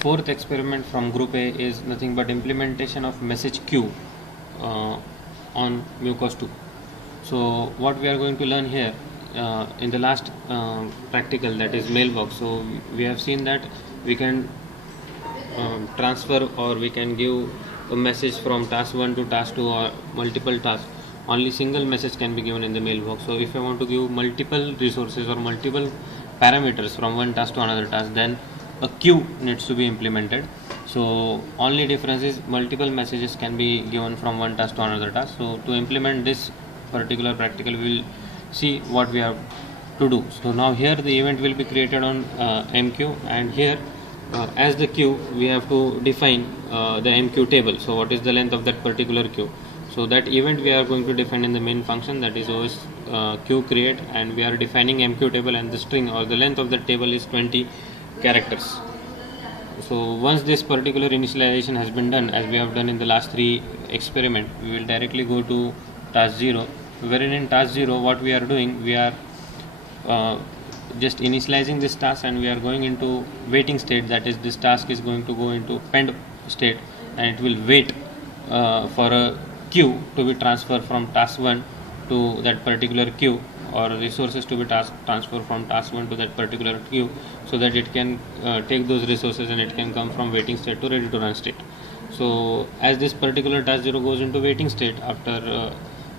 Fourth experiment from group A is nothing but implementation of message queue on mucos 2. So what we are going to learn here in the last practical, that is mailbox. So we have seen that we can transfer, or we can give a message from task 1 to task 2 or multiple tasks. Only single message can be given in the mailbox. So if I want to give multiple resources or multiple parameters from one task to another task, then a queue needs to be implemented. So only difference is multiple messages can be given from one task to another task. So to implement this particular practical, we will see what we have to do. So now here the event will be created on MQ, and here as the queue we have to define the MQ table. So what is the length of that particular queue? So that event we are going to define in the main function, that is OS queue create, and we are defining MQ table, and the string or the length of the table is 20 characters. So once this particular initialization has been done, as we have done in the last 3 experiment, we will directly go to task 0, wherein in task 0 what we are doing, we are just initializing this task, and we are going into waiting state. That is, this task is going to go into pend state, and it will wait for a queue to be transferred from task 1 to that particular queue, or resources to be transferred from task 1 to that particular queue, so that it can take those resources and it can come from waiting state to ready to run state. So as this particular task 0 goes into waiting state, after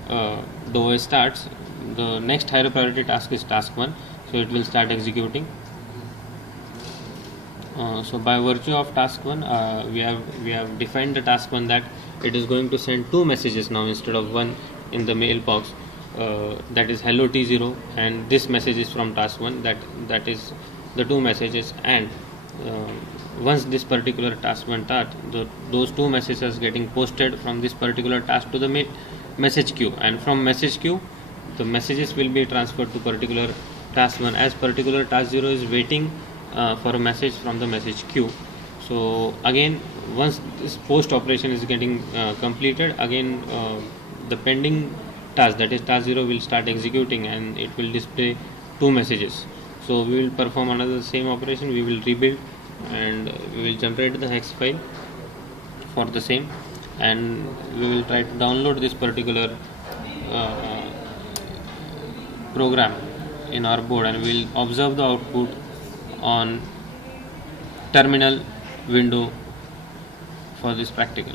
the OS starts, the next higher priority task is task 1, so it will start executing. So by virtue of task 1, we have defined the task 1 that it is going to send 2 messages now instead of 1 in the mailbox. That is hello T0, and this message is from task 1, that is the 2 messages. And once this particular task 1 starts, those 2 messages getting posted from this particular task to the message queue, and from message queue the messages will be transferred to particular task 1, as particular task 0 is waiting for a message from the message queue. So again, once this post operation is getting completed, again the pending task, that is task 0, will start executing, and it will display 2 messages. So we will perform another same operation. We will rebuild, and we will generate the hex file for the same, and we will try to download this particular program in our board, and we will observe the output on terminal window for this practical.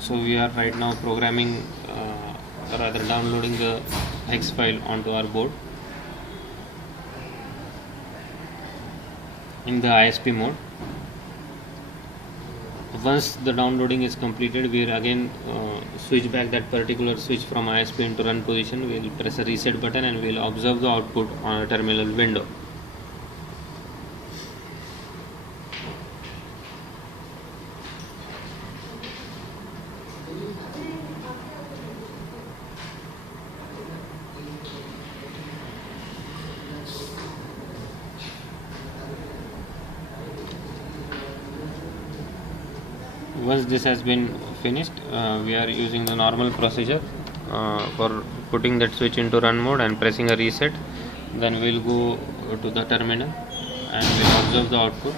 So we are right now programming, rather downloading the hex file onto our board in the ISP mode. Once the downloading is completed, we will again switch back that particular switch from ISP into run position. We will press a reset button, and we will observe the output on a terminal window. Once this has been finished, we are using the normal procedure for putting that switch into run mode and pressing a reset. Then we will go to the terminal and we will observe the output.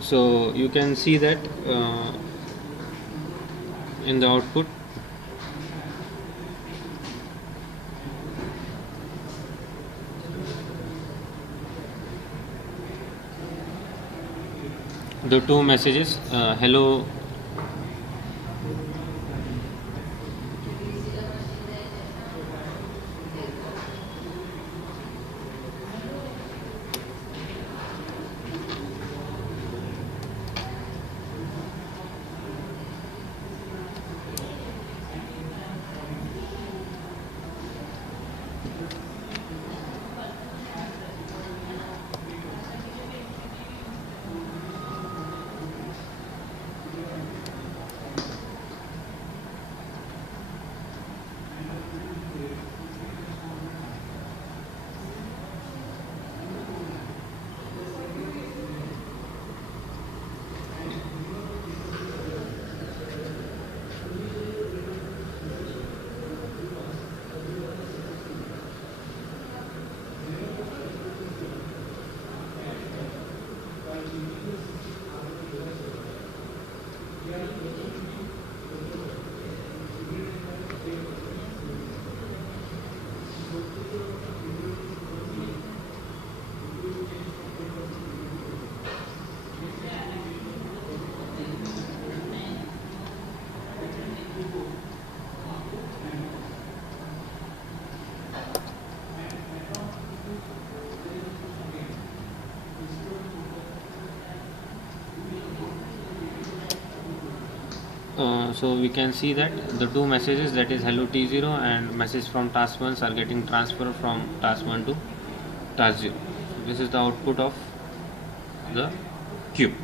So you can see that in the output the 2 messages, hello So we can see that the two messages, that is hello T0 and message from task 1, are getting transferred from task 1 to task 0. This is the output of the queue.